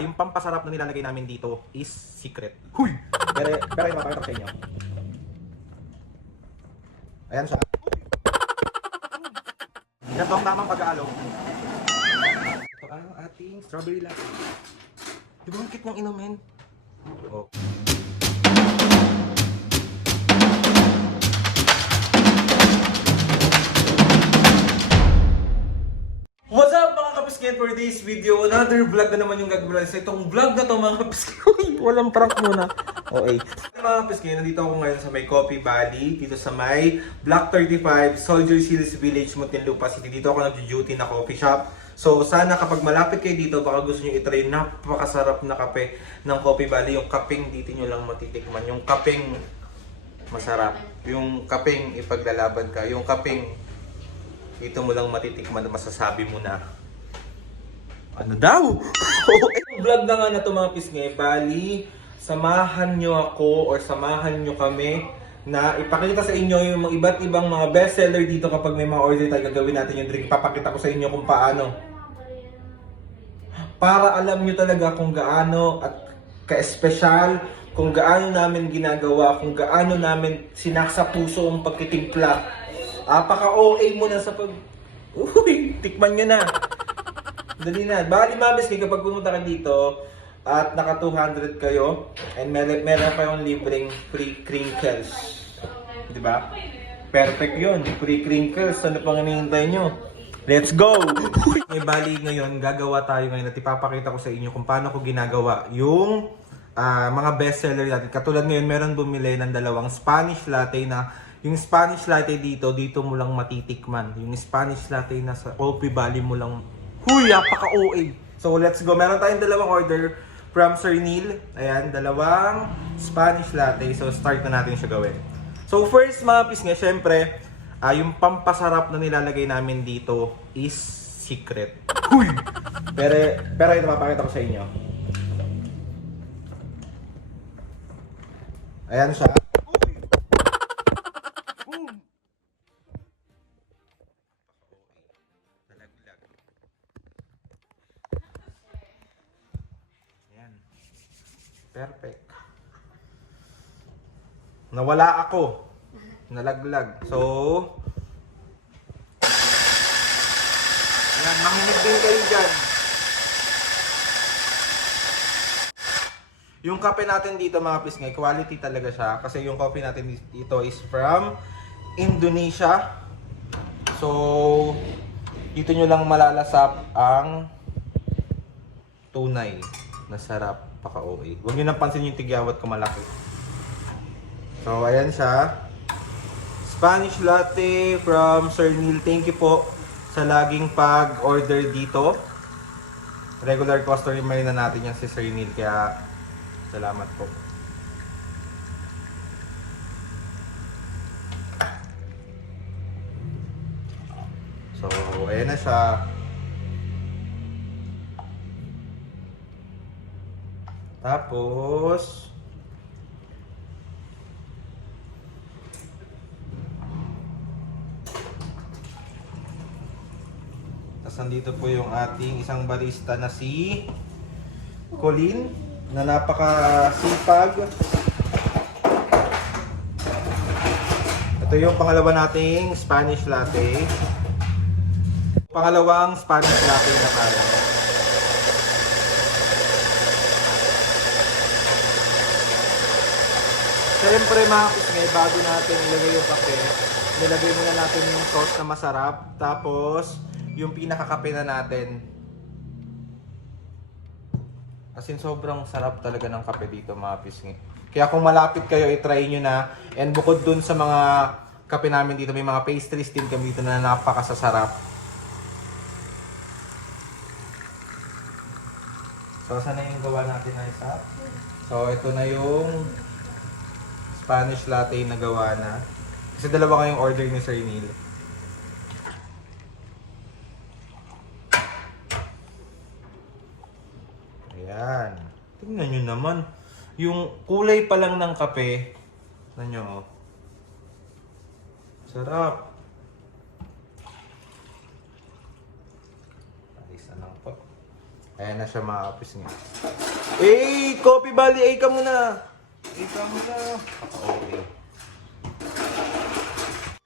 yung pampasarap na nilalagay namin dito is secret. Huy! Pero yung mapakita ko sa inyo. Ayan siya. Ito ang tamang pag-aalo. Ito ang ating strawberry latte. Di ba ang cute ng inumin? Oh. What's up mga kapiskin, for this video? Another vlog na naman yung gagawin sa itong vlog na to mga kapiskin. Walang prank muna. Okay. Mga kapiskin, nandito ako ngayon sa may Coffee Valley. Dito sa may Block 35, Soldier Hills Village, Muntinlupa City. Dito ako nag-duty na coffee shop. So sana kapag malapit kayo dito, baka gusto nyo itry napakasarap na kape ng Coffee Valley. Yung kapeng dito nyo lang matitikman. Yung kapeng masarap. Yung kapeng ipaglalaban ka. Yung kapeng dito mo lang matitikman, masasabi mo na ano daw? Vlog na nga na ito mga pisngi. Bali, samahan nyo ako or samahan nyo kami na ipakita sa inyo yung mga iba't ibang mga bestseller dito kapag may mga order tayo gagawin natin yung drink. Papakita ko sa inyo kung paano. Para alam nyo talaga kung gaano at ka-espesyal, kung gaano namin ginagawa, kung gaano namin sinaksa puso ang pagtitimpla. Apaka-OA mo na sa pag... Uy, tikman nyo na. Dali na. Bali mabis kayo kapag pumunta ka dito at naka 200 kayo and meron pa yung libreng free crinkles. Diba? Perfect yun. Free crinkles. Ano pang hinihintay nyo? Let's go! May bali ngayon, gagawa tayo ngayon at ipapakita ko sa inyo kung paano ko ginagawa yung mga bestseller natin. Katulad ngayon, meron bumili ng dalawang Spanish latte na yung Spanish latte dito mo lang matitikman. Yung Spanish latte na sa Coffee Valley mo lang. Huy, apaka-OA. So, let's go. Meron tayong dalawang order from Sir Neil. Ayan, dalawang Spanish latte. So, start na natin siya gawin. So, first mga pisngi, syempre, yung pampasarap na nilalagay namin dito is secret. Huy! Pero ito, mapakita ko sa inyo. Ayan siya. Perfect. Nawala ako. Nalaglag. So, ayan, makinig din kayo dyan. Yung kape natin dito mga pisngay, quality talaga siya. Kasi yung coffee natin dito is from Indonesia. So, dito nyo lang malalasap ang tunay na sarap. Paka-OA. Huwag nyo nang pansin yung tigyawat ko malaki. So, ayan siya. Spanish latte from Sir Neil. Thank you po sa laging pag-order dito. Regular customer na natin yan si Sir Neil. Kaya, salamat po. So, ayan na siya. Tapos, nandito po yung ating isang barista na si Colin na napakasipag. Ito yung pangalawa nating Spanish latte. Pangalawang Spanish latte na kala. Siyempre mga kisngay, bago natin ilagay yung kape, nilagay muna natin yung sauce na masarap. Tapos, yung pinakakape na natin. As in, sobrang sarap talaga ng kape dito mga pisngi. Kaya kung malapit kayo, itry nyo na. And bukod dun sa mga kape namin dito, may mga pastries din kami dito na napakasasarap. So, saan na yung gawa natin na isa? So, ito na yung Spanish latte na gawa na. Kasi dalawa kayong order ni Sir Neil. Ayan. Tingnan nyo naman. Yung kulay pa lang ng kape. Tignan nyo, oh. Sarap. Ayos na lang po. Ayan na siya mga kapis niya. Eh, Coffee Valley, ka muna! Ka muna! Okay.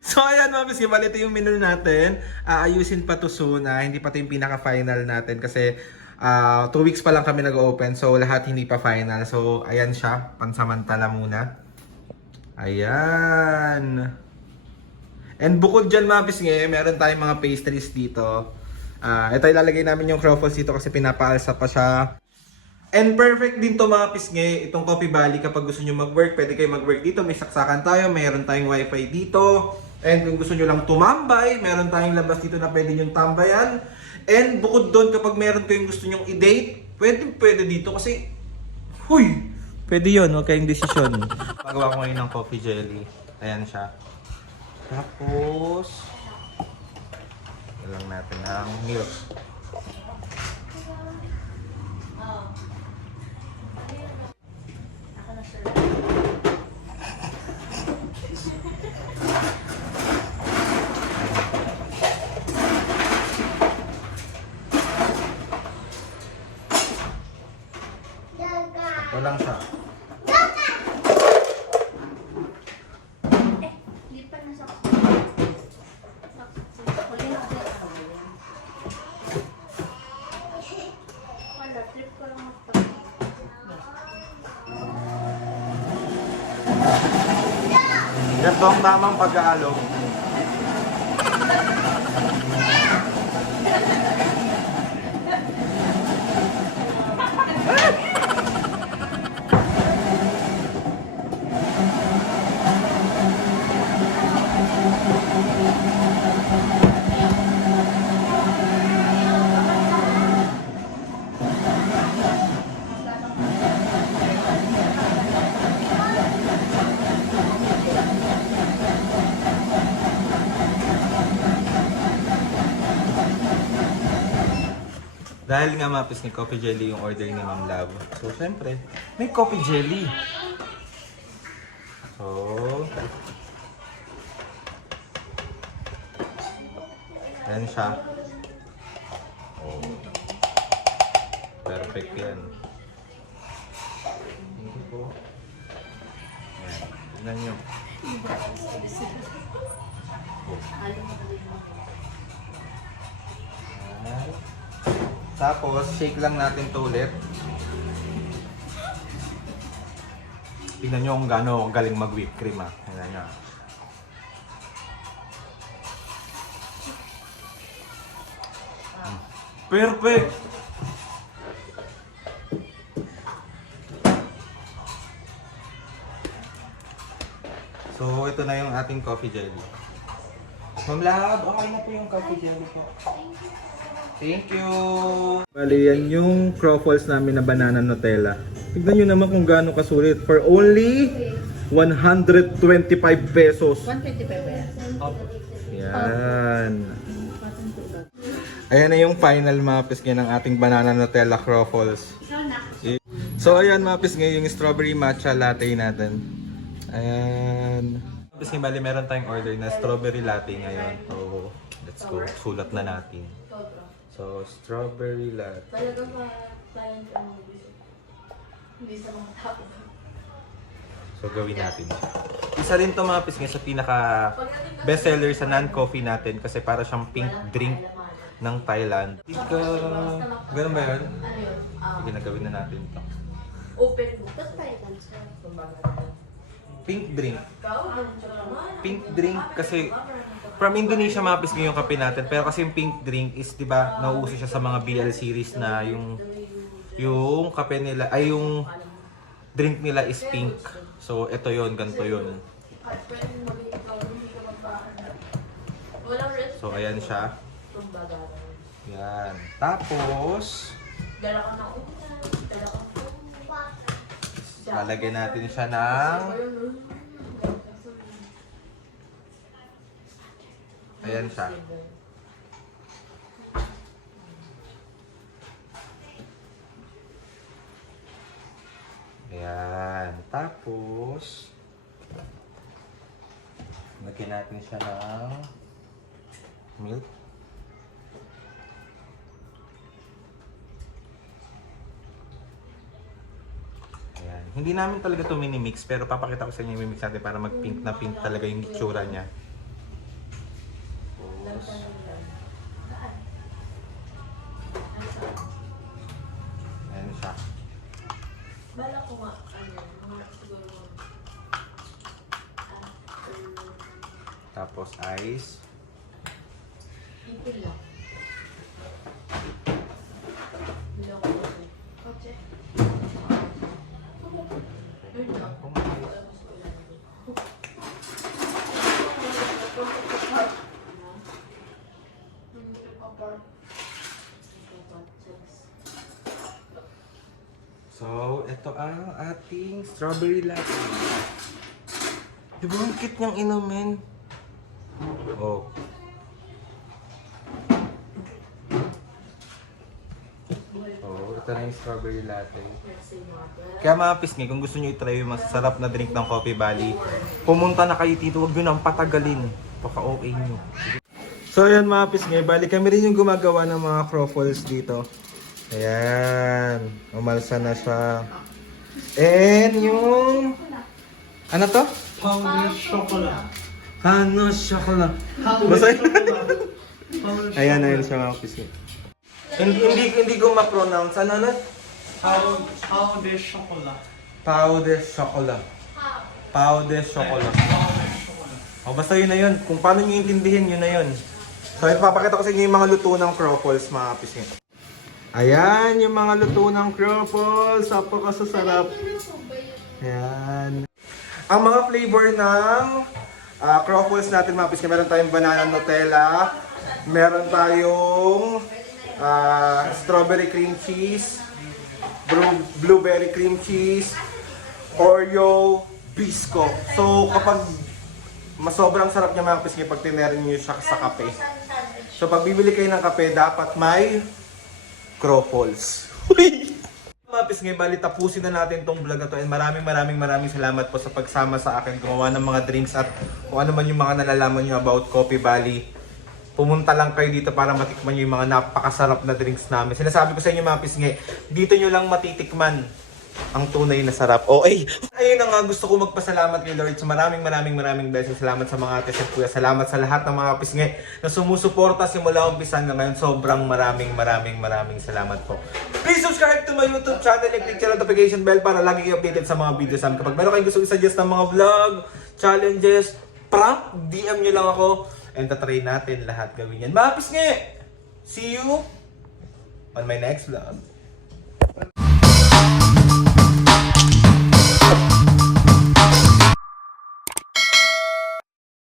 So ayan mga kapis, bali ito yung menu natin. Aayusin pa to soon. Hindi pa ito yung pinaka-final natin kasi 2 weeks pa lang kami nag-open. So lahat hindi pa final. So ayan siya, pansamantala muna. Ayan. And bukod dyan mga kapis, meron tayong mga pastries dito. Ito ilalagay namin yung croffles dito kasi pinapaalsa pa siya. And perfect din to mga pisngi, itong Coffee Valley kapag gusto nyo mag-work, pwede kayo mag-work dito, may saksakan tayo, mayroon tayong wifi dito. And kung gusto nyo lang tumambay, meron tayong labas dito na pwede nyo tambayan. And bukod doon kapag meron kayong gusto nyo i-date, pwede dito kasi, huy! Pwede yun, huwag kayong desisyon. Pagawa ko ngayon ng coffee jelly. Ayan siya. Tapos, ilang natin ang milk. Ito lang siya. Ito ang tamang pag-aalog. Dahil nga mapis ni coffee jelly yung order ni Ma'am Love. So, syempre, may coffee jelly. So, yan siya. Oh, perfect yan. Hindi po. Yan. Tignan nyo. Yan. Tapos, shake lang natin to ulit. Tingnan nyo kung gaano galing mag-whip cream ha. Tingnan nyo. Perfect! So, ito na yung ating coffee jelly. Ma'am Lab, okay na po yung coffee jelly po. Thank you! Bali, yan yung croffles namin na banana Nutella. Tignan nyo naman kung gaano kasulit. For only 125 pesos. 125 ba yan? Yan. Ayan na yung final mga pisngi ng ating banana Nutella croffles. So ayan mga pisngi, yung strawberry matcha latte natin. Ayan. Pisngi, bali meron tayong order na strawberry latte ngayon. So let's go. Sulat na natin. So, strawberry latte. Talagang pa-client ang hindi sa mga tao. So, gawin natin. Isa rin ito mga pisngi sa pinaka bestseller sa non-coffee natin kasi para siyang pink drink ng Thailand. Ganun ba yun? Sige, nagawin na natin ito. Open book. Tapos Thailand siya. Pink drink. Pink drink kasi from Indonesia mga pisngi yung kape natin. Pero kasi yung pink drink is, di ba, nauuso siya sa mga BL series na yung kape nila, ay yung drink nila is pink. So, ito yon, ganito yon. So, ayan siya. Yan. Tapos, lalagyan natin siya ng ayan siya. Ayan. Tapos, lagyan natin siya ng milk. Hindi namin talaga to mini-mix, pero papakita ko sa inyo yung mix natin para mag-pink na pink talaga yung itsura niya. Tapos, ayan siya. Bala ko nga, mga siguro Tapos ice. ipil lang. Bilang ko ito. Kotse. Yun na. So, ito ang ating strawberry latte. Di ba ang cute niyang inumin? Oh. Oh, ito na yung strawberry latte. Kaya mga pisngi, kung gusto nyo i-try yung masarap na drink ng Coffee Valley, pumunta na kayo dito, huwag nyo nang patagalin. Paka-okay nyo. So ayan mga pisngi, bali kami rin yung gumagawa ng mga croffles dito. Ayan, umalsa na siya. And yung... Ano to? Powder chocolate. Ano, chocolate. Basta ayan, ayan siya mga pisngi. Hindi ko ma-pronounce. Ano na? Powder chocolate. Powder chocolate. Powder chocolate. O basta yun na yun. Kung paano nyo intindihin, yun na yun. So ipapakita ko sa inyo yung mga luto ng croffles mga pisngi. Ayan yung mga luto ng croffles. Napakasasarap. Ayan. Ang mga flavor ng croffles natin mga pisngi. Meron tayong banana Nutella. Meron tayong strawberry cream cheese. Blueberry cream cheese. Oreo. Bisco. So kapag sobrang sarap niya mga pisngi pag tinerin niyo siya sa kape. So pag bibili kayo ng kape, dapat may croffles. Mga pisngi, bali tapusin na natin tong vlog na to. And maraming salamat po sa pagsama sa akin gumawa ng mga drinks at kung ano man yung mga nalalaman nyo about Coffee Valley. Pumunta lang kayo dito para matikman nyo yung mga napakasarap na drinks namin. Sinasabi ko sa inyo mga pisngi, dito nyo lang matitikman ang tunay na sarap. Okay. Ayun na nga, gusto ko magpasalamat kay Lord. So maraming blessings. Salamat sa mga ate at kuya. Salamat sa lahat ng mga pisngi na sumusuporta simula umpisa hanggang ngayon. Sobrang maraming salamat po. Please subscribe to my YouTube channel and click the notification bell para lagi kayo updated sa mga videos namin. Kapag meron kayong gusto i-suggest ng mga vlog, challenges, prank, DM nyo lang ako. And tatry natin lahat gawin yan. Mga pisngi! See you on my next vlog.